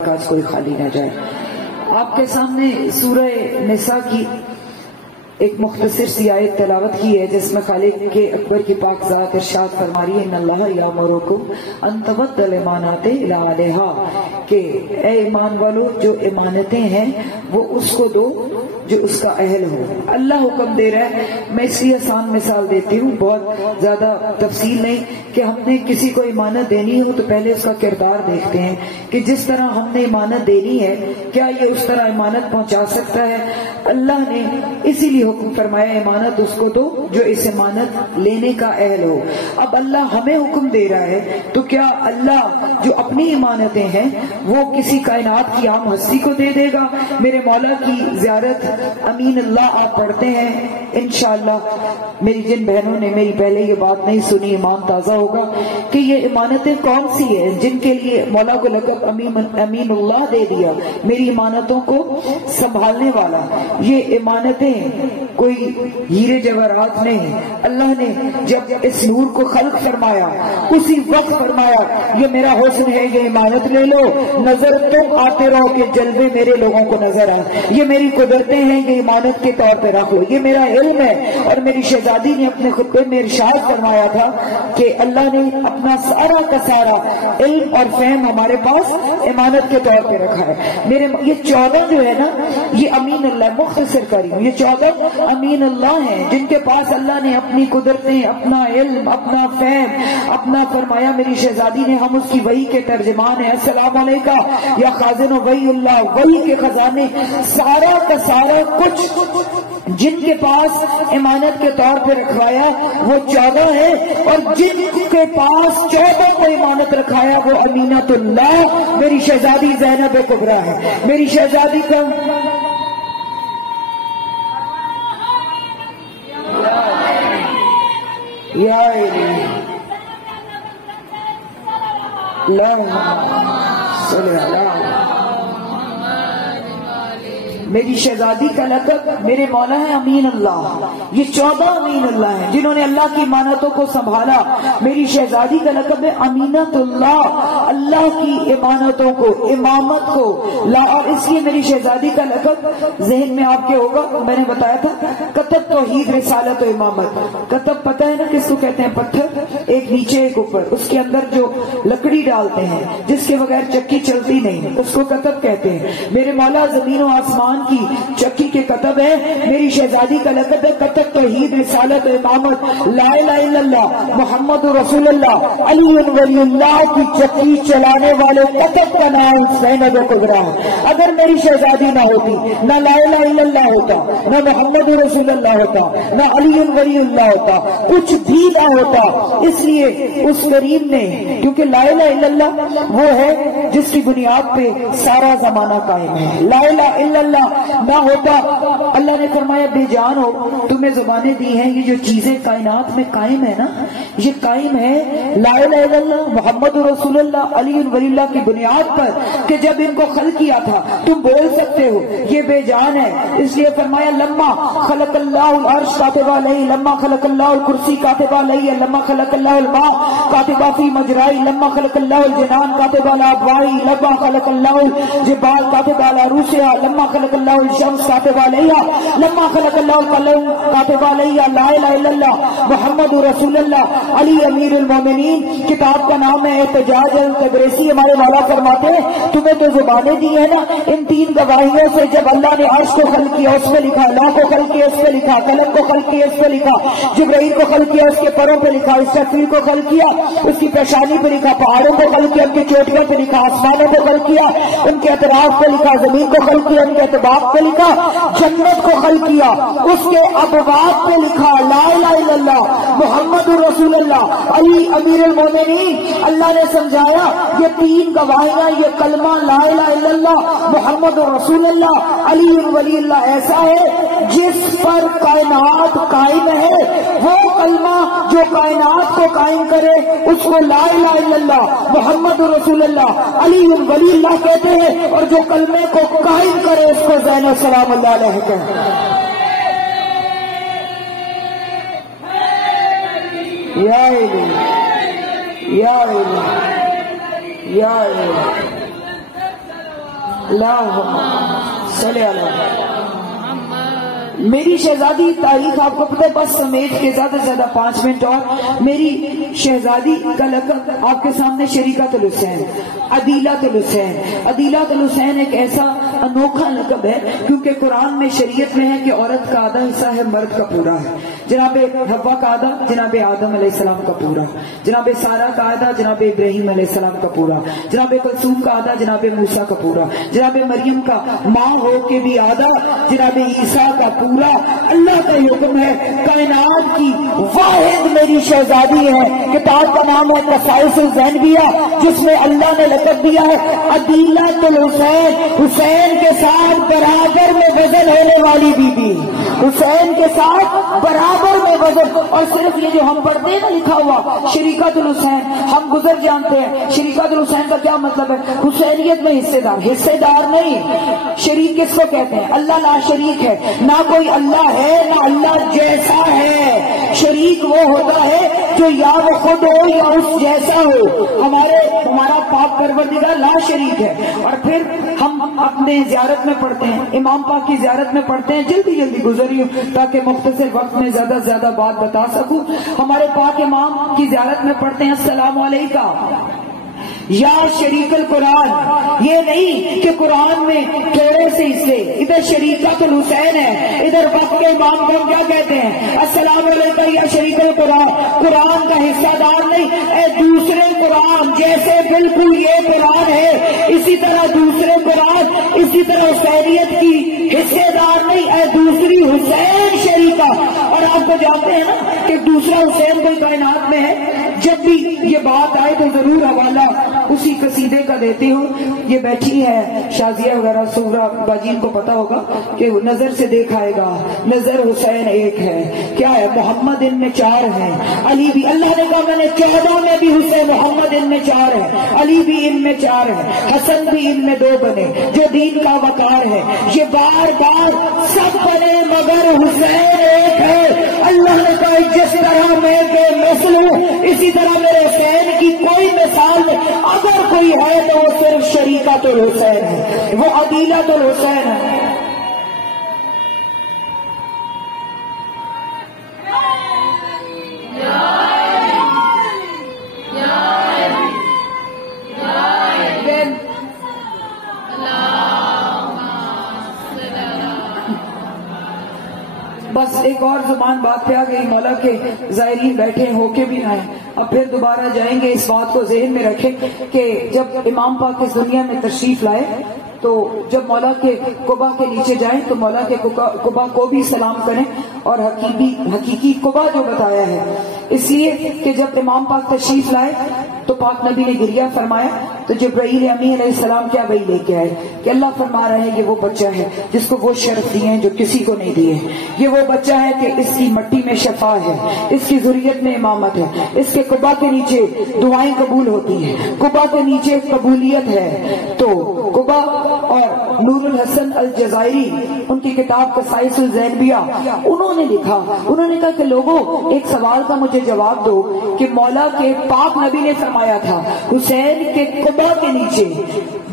کاج کوئی خالی نہ جائے۔ آپ کے سامنے سورہ نساء کی ایک مختصر سی آیت تلاوت کی ہے جس میں خالق کے اکبر کی پاک ذات ارشاد فرما رہی ہے ان اللہ یامرکم ان تؤدوا الامانات الی اہلھا، کہ اے ایمان والو جو امانتیں ہیں وہ اس کو دو جو اس کا اہل ہو۔ اللہ حکم دے رہا ہے، میں اس لیے آسان مثال دیتی ہوں، بہت زیادہ تفصیل نہیں، کہ ہم نے کسی کو امانت دینی ہو تو پہلے اس کا کردار دیکھتے ہیں کہ جس طرح ہم نے امانت دینی ہے کیا یہ اس طرح امانت پہنچا سکتا ہے۔ اللہ نے اسی لیے حکم فرمایا امانت اس کو دو جو اس امانت لینے کا اہل ہو۔ اب اللہ ہمیں حکم دے رہا ہے تو کیا اللہ جو اپنی امانتیں ہیں وہ کسی کائنات کی عام ہستی کو دے دے گا؟ میرے مولا کی زیارت امین اللہ آپ پڑھتے ہیں انشاءاللہ۔ میری جن بہنوں نے میری پہلے یہ بات نہیں سنی ایمان تازہ ہوگا کہ یہ امانتیں کون سی ہیں جن کے لیے مولا کو لقب امین اللہ دے دیا، میری امانتوں کو سنبھالنے والا۔ یہ امانتیں کوئی ہیرے جواہرات نہیں، اللہ نے جب اس نور کو خلق فرمایا اسی وقت فرمایا یہ میرا حسن ہے، یہ امانت لے لو، نظر تم آتے رہو کہ جلوے میرے لوگوں کو نظر آئے، یہ میری قدرتیں ہیں، یہ امانت کے طور پہ رکھ لو، یہ میرا علم ہے۔ اور میری شہزادی نے اپنے خطبے میں ارشاد فرمایا تھا کہ اللہ نے اپنا سارا کا سارا علم اور فہم ہمارے پاس امانت کے طور پہ رکھا ہے۔ میرے یہ 14 جو ہے نا یہ امین اللہ، مختصر کری ہوں، یہ 14 امین اللہ ہیں جن کے پاس اللہ نے اپنی قدرتیں، اپنا علم، اپنا فہم، اپنا فرمایا۔ میری شہزادی نے ہم اس کی وحی کے ترجمان ہیں، السلام علیکم یا خازن وحی اللہ، وحی کے خزانے، سارا کا سارا کچھ جن کے پاس امانت کے طور پہ رکھوایا وہ 14 ہے، اور جن کے پاس 14 کو امانت رکھایا وہ امینت اللہ میری شہزادی زینب کبریٰ ہے۔ میری شہزادی کا یا میری شہزادی کا لقب میرے مولا ہے امین اللہ۔ یہ 14 امین اللہ ہیں جنہوں نے اللہ کی امانتوں کو سنبھالا۔ میری شہزادی کا لقب ہے امینت اللہ، اللہ کی امانتوں کو، امامت کو اور اس لیے میری شہزادی کا لقب ذہن میں آپ کے ہوگا، میں نے بتایا تھا کتب توحید رسالت و امامت۔ کتب پتہ ہے نا کس کو کہتے ہیں؟ پتھر، ایک نیچے ایک اوپر، اس کے اندر جو لکڑی ڈالتے ہیں جس کے بغیر چکی چلتی نہیں، اس کو کتب کہتے ہیں۔ میرے مولا زمین و آسمان کی چکی کے کتب ہے، میری شہزادی کا لقب ہے کتب توحید رسالت و امامت، لا الہ الا اللہ محمد رسول اللہ علی ولی اللہ کی چکی چلانے والے کتب کا نام زینب کبریٰ ہے۔ اگر میری شہزادی نہ ہوتی نہ لا الہ الا اللہ ہوتا، نہ محمد رسول اللہ ہوتا، نہ علی ولی اللہ ہوتا، کچھ بھی نہ ہوتا۔ اس لیے اس کریم نے، کیونکہ لا الہ الا اللہ وہ ہے جس کی بنیاد پہ سارا زمانہ قائم ہے، لا الہ الا اللہ نہ ہوتا اللہ نے فرمایا بے جان ہو، تمہیں زبانیں دی ہیں، یہ جو چیزیں کائنات میں قائم ہے نا یہ قائم ہے لا الہ الا اللہ محمد رسول اللہ علی ولی اللہ کی بنیاد پر، کہ جب ان کو خلق کیا تھا تم بول سکتے ہو، یہ بے جان ہے۔ اس لیے فرمایا لما خلق اللہ العرش کاتب علیہ، لما خلق اللہ الکرسی کاتب علیہ، لما خلق اللہ الماء کاتب فی مجرائی، لما خلق اللہ الجنان کاتب علی ابوائی، لما خلق اللہ الجبال کاتب علی عروشہا، لما خلق اللہ الشمس کاتب علیہ، لما خلق اللہ القلم کاتب علیہ، لا الہ الا اللہ محمد رسول اللہ علی امیر المومنین۔ کتاب کا نام ہے احتجاج التبریسی۔ ہمارے مولا فرماتے ہیں تمہیں تو زبانیں دی ہیں نا، ان 3 گواہیوں سے جب اللہ نے عرش کو خلق کیا اس پہ لکھا، لا کو خلق کیا اس پہ لکھا، قلم کو خلق کیا اس پہ لکھا، جبرائیل کو خلق کیا اس کے پروں پہ لکھا، اسرافیل کو خلق کیا اس کی پیشانی پہ لکھا، پہاڑوں کو خلق کیا ان کی چوٹیوں پہ لکھا، آسمانوں کو خلق کیا ان کے اطراف پہ لکھا، زمین کو خلق کیا ان کے اطباق پہ لکھا، جنت کو خلق کیا اس کے ابواب پہ لکھا، لا الہ الا اللہ محمد رسول اللہ علی امیر المومنین۔ اللہ نے سمجھایا یہ 3 گواہیاں، یہ کلمہ لا الہ الا اللہ محمد رسول اللہ علی ولی اللہ ایسا ہے جس پر کائنات قائم ہے، وہ کلمہ جو کائنات کو قائم کرے اس کو لا الہ الا اللہ محمد رسول اللہ علی ولی اللہ کہتے ہیں، اور جو کلمے کو قائم کرے اس کو زینب سلام اللہ علیہ کہتے ہیں۔ یا الہی یا الہی یا الہی اللہم صلی اللہ. میری شہزادی تاریخ آپ کو پتہ ہے، بس سمیٹ کے زیادہ سے زیادہ 5 منٹ اور. میری شہزادی کا لقب آپ کے سامنے شریکۃ الحسین، عدیلۃ الحسین. عدیلۃ الحسین ایک ایسا انوکھا لقب ہے کیونکہ قرآن میں شریعت میں ہے کہ عورت کا آدھا حصہ ہے، مرد کا پورا ہے. جناب حوا کا آدھا جناب آدم علیہ السلام کا پورا، جناب سارہ کا آدھا جناب ابراہیم علیہ السلام کا پورا، جناب کلثوم کا آدھا جناب موسیٰ کا پورا، جناب مریم کا ماں ہو کے بھی آدھا جناب عیسیٰ کا پورا. اللہ کا حکم ہے، کائنات کی واحد میری شہزادی ہے. کتاب کا نام ہے قصائص الزینبیہ، جس میں اللہ نے لقب دیا ہے عدیلۃ الحسین. حسین کے ساتھ برابر میں وزن ہونے والی بی بی، حسین کے ساتھ برابر میں وزن. اور صرف یہ جو ہم پڑھتے ہیں نا لکھا ہوا شریکۃ الحسین، ہم گزر جانتے ہیں شریکۃ الحسین کا کیا مطلب ہے. حسینیت میں حصے دار نہیں. شریک کس کو کہتے ہیں؟ اللہ لا شریک ہے، نہ کوئی اللہ ہے نہ اللہ جیسا ہے. شریک وہ ہوتا ہے جو یا وہ خود ہو یا اس جیسا ہو. ہمارا پاک پروردگار لا شریک ہے. اور پھر ہم اپنے زیارت میں پڑھتے ہیں، امام پاک کی زیارت میں پڑھتے ہیں. جلدی جلدی گزری ہوں تاکہ مختصر وقت میں زیادہ سے زیادہ بات بتا سکوں. ہمارے پاک امام کی زیارت میں پڑھتے ہیں السلام علیکم یا شریک القرآن. یہ نہیں کہ قرآن میں تھوڑے سے حصے، ادھر شریکۃ الحسین ہے، ادھر وقت کے امام کو ہم کیا کہتے ہیں؟ السلام علیکم یا شریک القرآن. قرآن کا حصہ دار نہیں، اے دوسرے قرآن. جیسے بالکل یہ قرآن ہے اسی طرح دوسرے قرآن، اسی طرح حسینیت کی حصے دار نہیں، اے دوسری حسین شریکہ. اور آپ تو جانتے ہیں نا کہ دوسرا حسین کوئی کائنات میں ہے. جب بھی یہ بات آئے تو ضرور حوالہ اسی قصیدے کا دیتی ہوں. یہ بیٹھی ہے شازیہ وغیرہ سغرا باجین کو پتا ہوگا کہ نظر سے دیکھ آئے گا، نظر حسین ایک ہے. کیا ہے؟ محمد ان میں 4 ہیں، علی بھی. اللہ نے کہا میں نے 14 میں بھی حسین، محمد ان میں 4 ہے، علی بھی ان میں 4 ہے، حسن بھی ان میں 2 بنے جو دین کا وقار ہے. یہ بار بار سب بنے مگر حسین ایک ہے. اللہ نے کہا جس طرح میں کہ مثل ہوں اسی طرح میرے حسین کی کوئی مثال نہیں. اگر کوئی ہے تو وہ صرف شریکۃ الحسین ہے، وہ عدیلۃ الحسین ہے. بس ایک اور زبان بات پہ آ گئی. مولا کے زائرین بیٹھے ہو کے بھی آئے، اب پھر دوبارہ جائیں گے. اس بات کو ذہن میں رکھیں کہ جب امام پاک اس دنیا میں تشریف لائے تو جب مولا کے قبا کے نیچے جائیں تو مولا کے قبا کو بھی سلام کریں. اور حقیقی قبا جو بتایا ہے اس لیے کہ جب امام پاک تشریف لائے تو پاک نبی نے گریہ فرمایا تو جبرائیل امین علیہ السلام کیا وحی لے کے آئے کہ اللہ فرما رہا ہے یہ وہ بچہ ہے جس کو وہ شرف دیے ہیں جو کسی کو نہیں دیے. یہ وہ بچہ ہے کہ اس کی مٹی میں شفا ہے، اس کی ذریت میں امامت ہے، اس کے قبا کے نیچے دعائیں قبول ہوتی ہیں، قبا کے نیچے قبولیت ہے. تو قبا اور نور الحسن الجزائری ان کی کتاب قصائص الزینبیہ انہوں نے لکھا، انہوں نے کہا کہ لوگوں ایک سوال کا مجھے جواب دو کہ مولا کے پاک نبی نے فرمایا تھا حسین کے قبا کے نیچے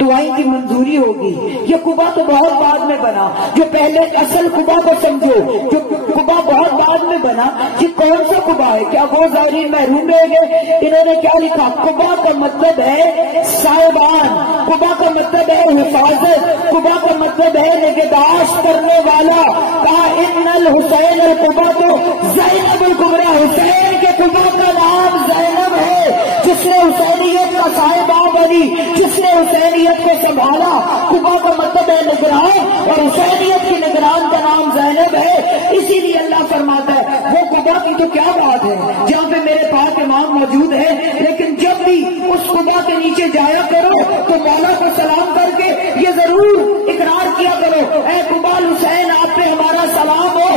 دعائیں کی منظوری ہوگی. یہ قبا تو بہت بعد میں بنا، جو پہلے اصل قبا کو سمجھو، جو قبا بہت بعد میں بنا یہ کون سا قبا ہے؟ کیا وہ زائرین محروم رہ گئے؟ انہوں نے کیا لکھا؟ قبا کا مطلب ہے صاحبان، قبا کا مطلب ہے حفاظت، قبا کا مطلب ہے نگہداشت کرنے والا. کہا ان الحسین القبا تو زینب الکبریٰ، حسین کے قبا کا نام زینب ہے جس نے حسینیت کا صاحبہ بنی، جس نے حسینیت کو سنبھالا. قبا کا مطلب ہے نگران اور حسینیت کی نگران کا نام زینب ہے. اسی لیے اللہ فرماتا ہے وہ قبا کی تو کیا بات ہے جہاں پہ میرے پاک امام موجود ہے، لیکن جب بھی اس قبا کے نیچے جایا کرو تو مولا کو سلام کر کے یہ ضرور اقرار کیا کرو اے قبا حسین آپ پہ ہمارا سلام ہو.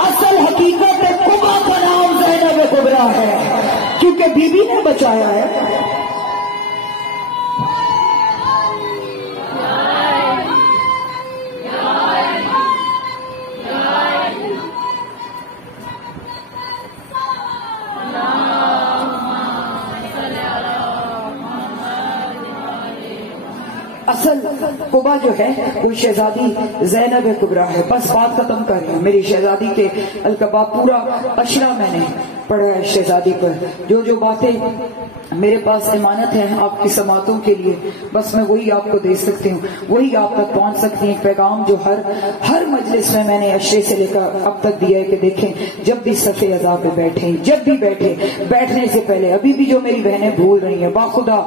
اصل حقیقت قبا کا نام زینب کبریٰ ہے کیونکہ بی بی نے بچایا ہے. قبا جو ہے وہ شہزادی زینب کبریٰ ہے. بس بات ختم کر رہی ہوں. میری شہزادی کے القبا پورا اشرا میں نے پڑھا ہے شہزادی پر. جو باتیں میرے پاس امانت ہے آپ کی سماعتوں کے لیے، بس میں وہی آپ کو دے سکتی ہوں، وہی آپ تک پہنچ سکتی ہیں. پیغام جو ہر مجلس میں نے اشرے سے لے کر اب تک دیا ہے کہ دیکھیں جب بھی صف عزا پہ بیٹھیں، جب بھی بیٹھنے سے پہلے، ابھی بھی جو میری بہنیں بھول رہی ہیں، باخدا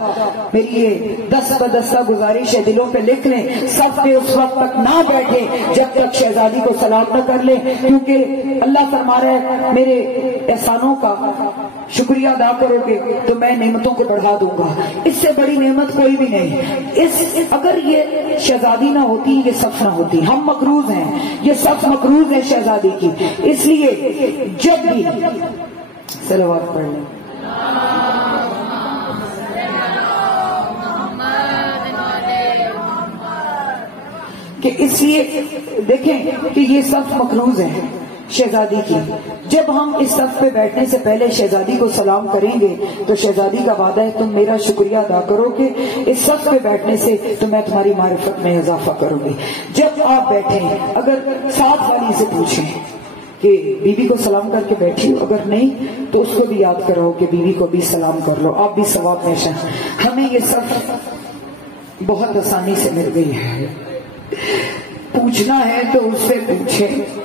میری یہ دست بدستہ گزارش ہے، دلوں پہ لکھ لیں، صف پہ اس وقت تک نہ بیٹھے جب تک شہزادی کو سلام نہ کر لیں، کیونکہ اللہ فرما رہا ہے میرے احسانوں کا شکریہ ادا کرو گے تو میں نعمتوں کو بڑھا دوں گا. اس سے بڑی نعمت کوئی بھی نہیں. اگر یہ شہزادی نہ ہوتی، یہ صف نہ ہوتی. ہم مقروض ہیں، یہ صف مقروض ہے شہزادی کی. اس لیے جب بھی صلوات پڑھ لیں. کہ اس لیے دیکھیں کہ یہ صف مقروض ہے شہزادی کی. جب ہم اس صف پہ بیٹھنے سے پہلے شہزادی کو سلام کریں گے تو شہزادی کا وعدہ ہے تم میرا شکریہ ادا کرو گے، اس صف پہ بیٹھنے سے تو میں تمہاری معرفت میں اضافہ کروں گی. جب آپ بیٹھیں، اگر ساتھ والی سے پوچھیں کہ بیوی کو سلام کر کے بیٹھی ہو، اگر نہیں تو اس کو بھی یاد کرو کہ بیوی کو بھی سلام کر لو، آپ بھی ثواب میں شامل. ہمیں یہ صف بہت آسانی سے مل گئی ہے. پوچھنا ہے تو اس سے پوچھیں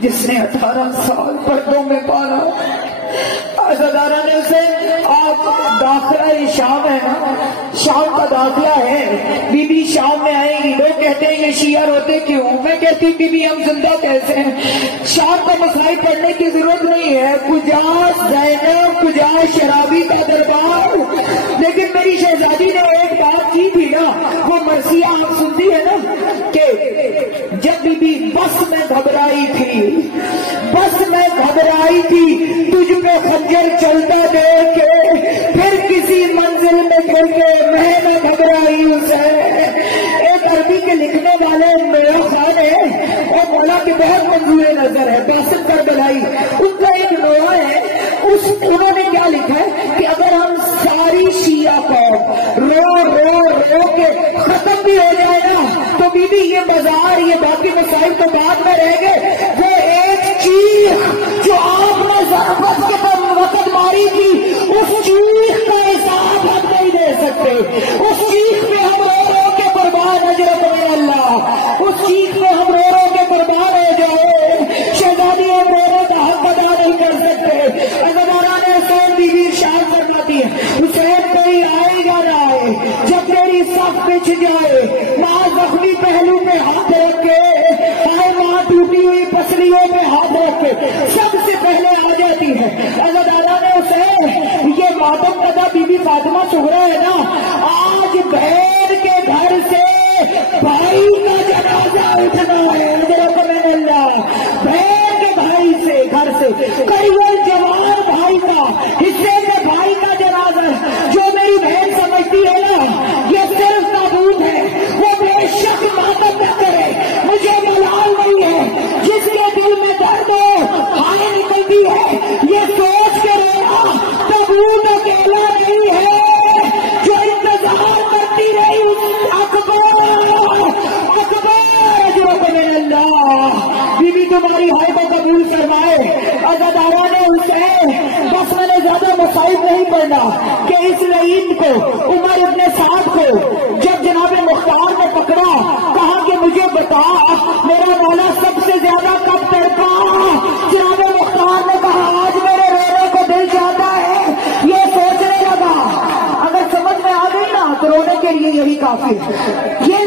جس نے 18 سال پردوں میں پالا. عزادارہ نے اسے آپ داخلہ شام ہے نا، شام کا داخلہ ہے، بی بی شام میں آئے گی. لوگ کہتے ہیں یہ شیعہ روتے کیوں؟ میں کہتی بی بی ہم زندہ کیسے ہیں؟ شام کا مسائل پڑھنے کی ضرورت نہیں ہے. کجا زینب کجا شرابی کا دربار. لیکن میری شہزادی نے ایک بات کی تھی نا، وہ مرثیہ آپ سنتی ہے نا کہ جب بی بی بس میں گھبرائی تھی، بس میں گھبرائی تھی تجھ پہ خنجر چلتا دیکھ کے، پھر کسی منزل میں گر کے میں نہ گھبرائی اسے. ایک عربی کے لکھنے والے میرا خان ہے اور مولا کے بہت منظور نظر ہے، باسم کربلائی، ان کا ایک نوحہ ہے. انہوں نے کیا لکھا ہے کہ اگر ہم ساری شیعہ قوم رو کے ختم بھی ہو جائے نا تو بی بی یہ بازار یہ باقی مسائل تو بعد میں رہ گئے. وہ ایک چیخ جو آپ نے ضربت کے وقت ماری تھی، اس چیخ کا حساب ہم نہیں دے سکتے. اس چیخ پہ ہم رو کے قربان اجرت میں اللہ، اس چیخ پہ ہم رو کے قربان ہو جائے. شہزادی ہم رو کا حق ادا نہیں کر سکتے. اگر مولانا حسین بیوی ارشاد فرماتی ہے حسین کوئی آئے گا نہ آئے، جب تیری صف پچھ جائے ماں زخمی پہلو پہ ہاتھ رکھ کے، آئے ماں ٹوٹی ہوئی پسلیوں پہ ہاتھ رکھ کے سب سے پہلے آ جاتی ہے. اگر دادا نے اسے یہ ماتم کدا بی بی فاطمہ سغرا ہے نا، آج بہن کے گھر سے بھائی کا جنازہ اٹھنا ہے. اللہ بہن کے بھائی سے گھر سے کریول جوان بھائی کا حصے میں بھائی کا جنازہ جو میری بہن سمجھتی ہے نا یہ صرف تابوت ہے، وہ بے شک ماتم نہ کرے. مجھے ملال نہیں ہے جس کے دل میں درد ہو ہائے نکلتی ہے، یہ سوچ کے رہنا تابوت اکیلا نہیں ہے جو انتظار کرتی رہی. بی بی تمہاری ہائے کو قبول فرمائے. عزادارہ نے اسے بس میں نے زیادہ مسائل نہیں پڑھنا کہ اس لعین کو عمر ابن سعد کو جب جناب مختار نے پکڑا، کہا کہ مجھے بتا میرا مولا سب سے زیادہ کب تڑپا. جناب مختار نے کہا آج میرے رونے کو دل چاہتا ہے. یہ سوچنے لگا، اگر سمجھ میں آ گئی نا تو رونے کے لیے یہی کافی ہے. یہ